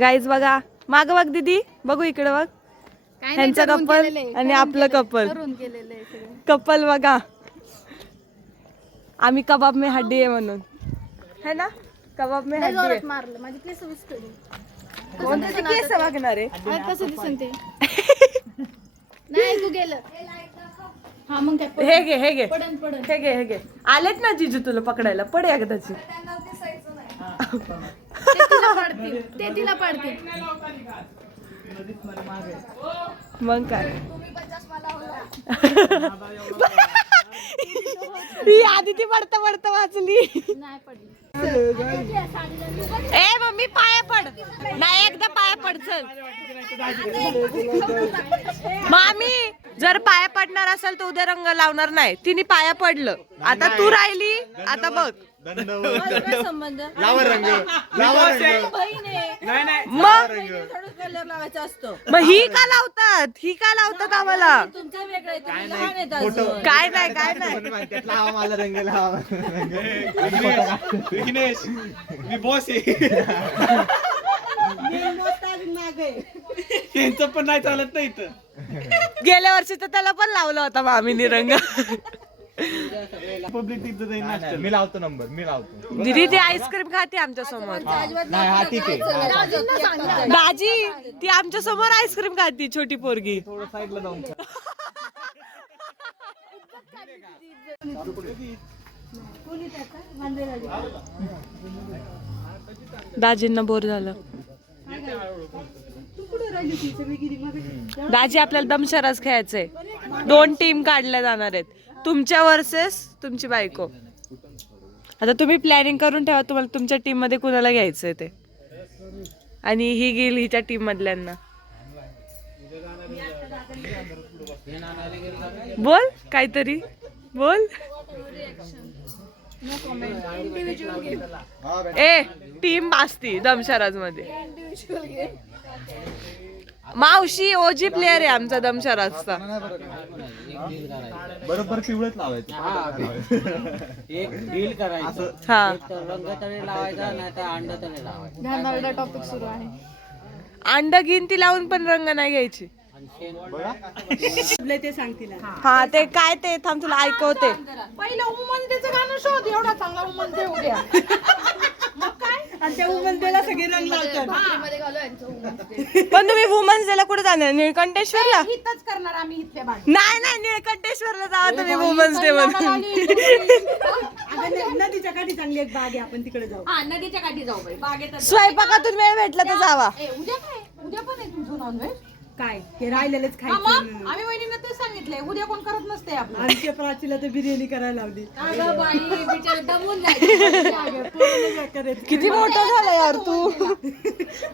Guys बघा माग बघ दीदी, बघू इकडे बघ, ह्यांचं कपल आणि आपलं कपल. कपल बघा, आम्ही कबाब में हड्डी आहे म्हणून, है ना? कबाब में हड्डी आहे. कोणते केस बघणार आहे? कसं दिसन ते नाही तू गेलं. हा मग काय हे घे हे घे पडन पडन हे घे हे घे. आलेत ना जिजू तुला पकडायला, पड एकदाची. ते तिला पाडतील. मग काय ही आधी ती पडता पडता वाचली. नाही पडली. ए मम्मी पाया पड, नाही एकदा पाया पड चल. मामी जर पाया पडणार असेल तर उद्या रंग लावणार नाही. तिने पाया पडलं, आता तू राहिली. आता बघ संबंध लावा रंग, लावा रंग. मग ही का लावतात, ही का लावतात आम्हाला? तुमचं वेगळं काय काय नाही काय नाही. त्यात लावा मला रंग, लावा. विघ्नेश मी बॉस आहे. यांचं पण नाही चालत नाही इथं. गेल्या वर्षी तर त्याला पण लावला होता मामीने रंग. पब्लिक तिथं जाईल नाश्ता. मी लावतो नंबर, मी लावतो. दीदी ती आईस्क्रीम खाते आमच्या समोर. नाही हा ठीक आहे. दाजी ती आमच्या समोर आईस्क्रीम खाती, छोटी पोरगी. थोडं साईडला जाऊन दाजींना बोर झालं. दाजी आपल्याला दमशराज खेळायचंय. 2 टीम काढल्या जाणार आहेत, तुमच्या वर्सेस तुमची बायको. आता तुम्ही प्लॅनिंग करून ठेवा तुम्हाला तुमच्या टीम मध्ये कुणाला घ्यायचंय ते, आणि ही गेली हिच्या टीम मधल्यांना. बोल काहीतरी बोल. ए टीम असती दमशराज मध्ये. मावशी ओजी प्लेअर आहे आमचा दमशराजचा. बरोबर पिवळच लावायचं. एक डील करायचं, हा रंग तळे लावायचा नाही तर अंड तळे लावायचं. टॉपिक सुरू आहे. अंड घेईन ती लावून पण रंग नाही घ्यायची. हा ते काय ते थांब तुला ऐकवते. पहिलं वुमन डेचं गाणं शोध, एवढा चांगला वुमन डे उद्या. मग काय आणि त्या वुमन डेला सगळे रंग लावतात. पण तुम्ही वुमन्स डेला कुठे जाणार? निळकंठेश्वरला? हितच करणार आम्ही इथल्या बाकी. नाही नाही निळकंठेश्वरला जावा तुम्ही वुमन्स डे म्हणून. नदीच्या काठी चांगली एक बाग आहे, आपण तिकडे जाऊ. हा नदीच्या काठी जाऊ बाई, बागेत. स्वयंपाकातून वेळ भेटला तर जावा. उद्या काय, उद्या पण आहे तुझं नॉनव्हेज. काय हे राहिलेलंच हा, खायचं. मग आम्ही वहिनींना ते सांगितलंय, उद्या कोण करत नसते आपलं. आमच्या प्राचीला तर बिर्याणी करायला लावली. अगं बाई बिचारी दमून जायची. किती मोठा झाला यार तू.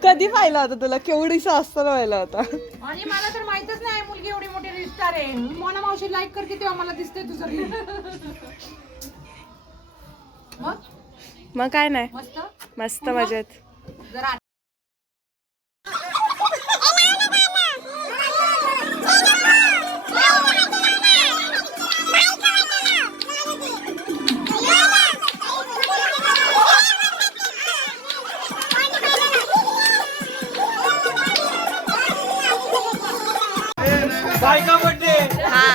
कधी पाहिला होता तुला? केवढीसा असताना व्हायला होता. आणि मला तर माहितच नाही मुलगी एवढी मोठी रील स्टार आहे. मोना मावशी लाईक करते तेव्हा मला दिसते तुझं रील. मग काय नाही, मस्त मस्त मजेत. जरा बायका बर्थडे. हा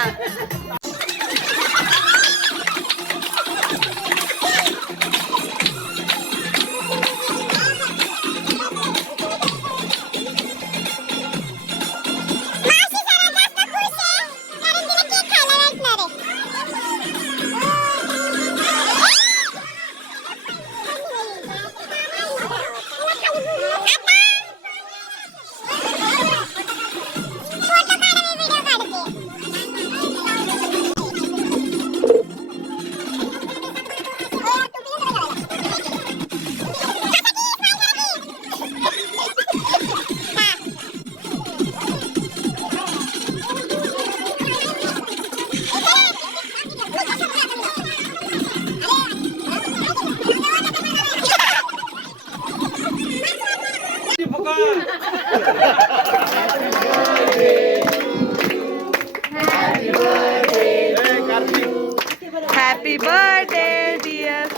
हॅपी बर्थडे डिअर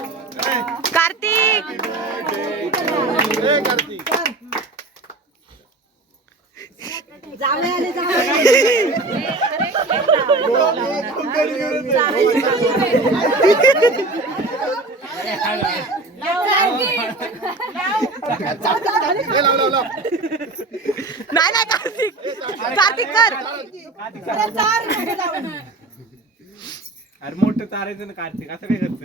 कार्तिक. आले नाही नाही कार्तिक कार्तिक कर. अरे मोठं तारायचं ना कार्तिक असं काय करतं.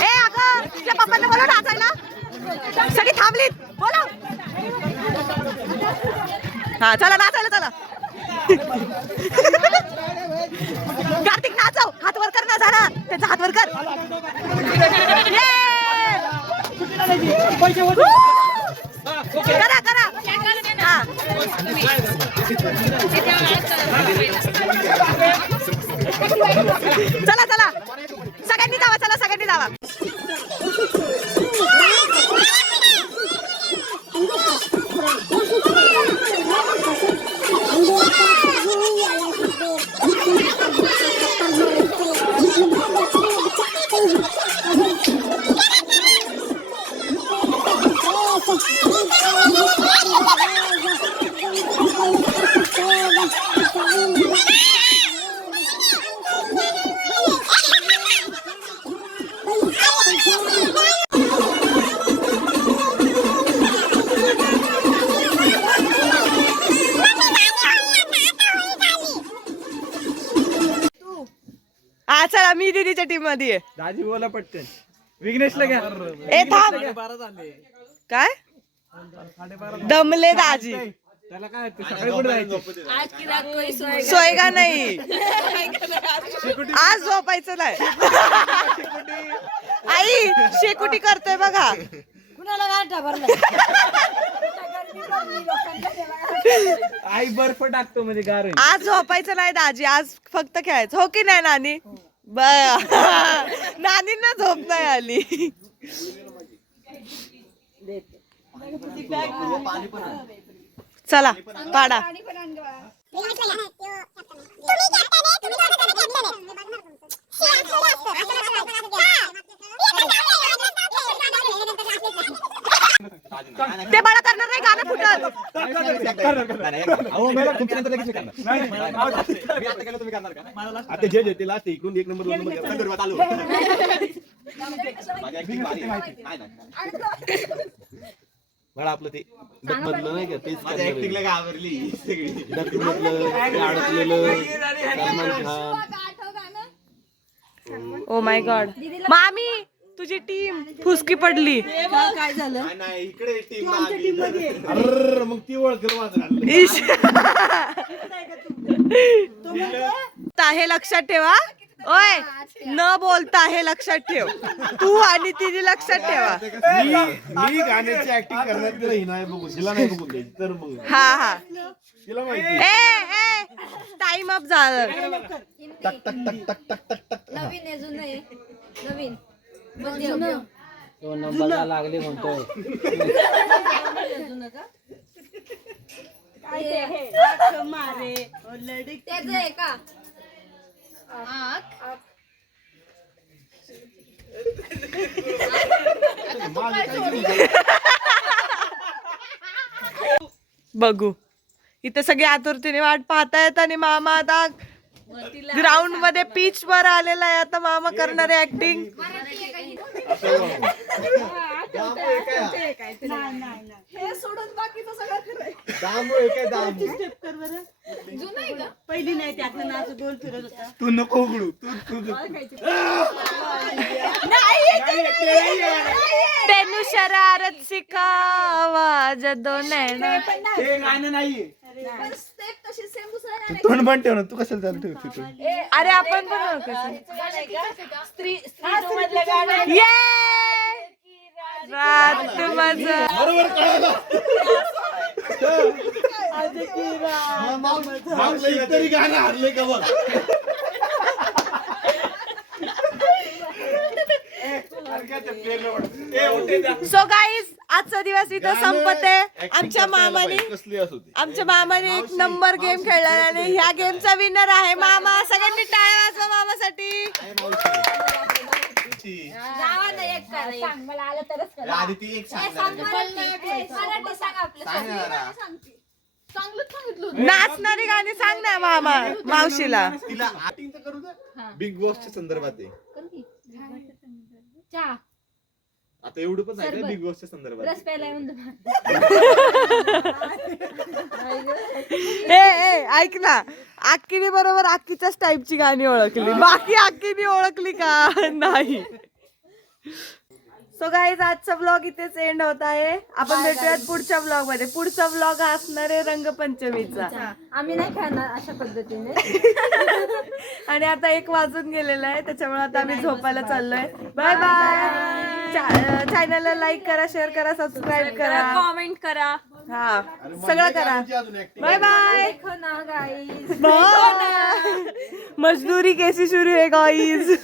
ए अगं तुझ्या पप्पांना बोलव नाचायला. सगळी थांबलीत बोलव. हा चला नाचायला चला. कार्तिक नाचव. हात वर कर ना जरा. त्याचा हात वर कर. करा करा. हा चला चला सगळ्यांनी जावा. चला सगळ्यांनी जावा. हा चला मी दीदीच्या टीम मध्ये आहे. दाजी बोला पटकन. विघ्नेशला घ्या. ए थांब. काय दमले दाजी. त्याला काय सकाळी कुठे जायचं. सोयगा नाही. आज झोपायचं नाही. आई शेकुटी करतोय बघा. कुणाला गाठा भरला आई बर्फ टाकतो म्हणजे गार होईल. आज झोपायचं नाही दाजी. आज फक्त खेळायचं. हो की नाही नानी. नानींना झोप नाही आली. चला पाडा. ते बाळा करणार नाही. गाणं फुटल. आता जे जे ते लास्ट इकडून एक नंबर 2 नंबर चालू. मला आपलं ते मधलं नाही का तेच ऍक्टिंगला घाबरली सगळी. अडकलेलं Salman Khan. Oh my God. मामी तुझी टीम फुसकी पडली. काय झालं नाही इकडे टीम अरे मग ती ओळखेल माझं. इश. हे लक्षात ठेवा. ओय न बोलता हे लक्षात ठेव. तू आणि तिने लक्षात ठेवा. मी गाण्याची ऍक्टिंग करण्यात तिला ही नाही बघू तिला नाही बघू द्यायची तर मग हा हा तिला माहिती. ए टाइम अप झालं. टक टक टक टक टक टक टक. नवीन अजून नाही नवीन तो नंबरला लागले म्हणतोय. त्याचं आहे का बघू. इथे सगळे आतुरतेने वाट पाहतायत आणि मामा आता ग्राउंड मध्ये पिच वर आलेला आहे. आता मामा करणारे ऍक्टिंग. हे सोडून बाकीचं सगळं खरंय. स्टेप कर बरं. पहिली नाही त्यातनं नाच गोल फिरत होता. तू नको उघडू तू तेनू शरारत सिखावा जदो नैना. ते गाणं नाहीये. पण स्टेप तशी सेम दुसऱ्या तू तोंड पण ठेव ना. तू कशाला चालू ठेवते तू. अरे आपण पण स्त्री मधलं गाणं ये रात माझं. बरोबर कळलं. आपलं इतरी गाणं हारले का बघ. सो गाईज आजचा दिवस इथं संपते. आमच्या मामाने एक नंबर गेम खेळला आणि ह्या गेमचा विनर आहे मामा. सगळ्यांनी टाळ्या वाजवा मामासाठी. सांग मला आलं तरच करा. चांगलं सांगितलं. नाचणारी गाणी सांग ना मामा मावशीला. तिला आटिंग तर करू दे. बिग बॉसच्या संदर्भात आहे. चहा आता एवढं पण नाही बिग बॉसच्या संदर्भात रस प्यायला ए ऐक ना, आक्कीने बरोबर आक्कीच्याच टाईपची गाणी ओळखली, बाकी आक्कीने ओळखली का नाही. सो गाईज आजचा व्लॉग इथेच एंड होत आहे. आपण भेटूयात पुढच्या व्लॉग मध्ये. पुढचा व्लॉग असणार आहे रंगपंचमीचा. आम्ही नाही खेळणार अशा पद्धतीने. आणि आता 1 वाजून गेलेला आहे, त्याच्यामुळे आता आम्ही झोपायला चाललोय. Bye bye. चॅनलला लाईक करा, शेअर करा, सबस्क्राईब करा, कमेंट करा. हा सगळं करा. Bye bye. मजदूरी कैसी शुरू है गाइस.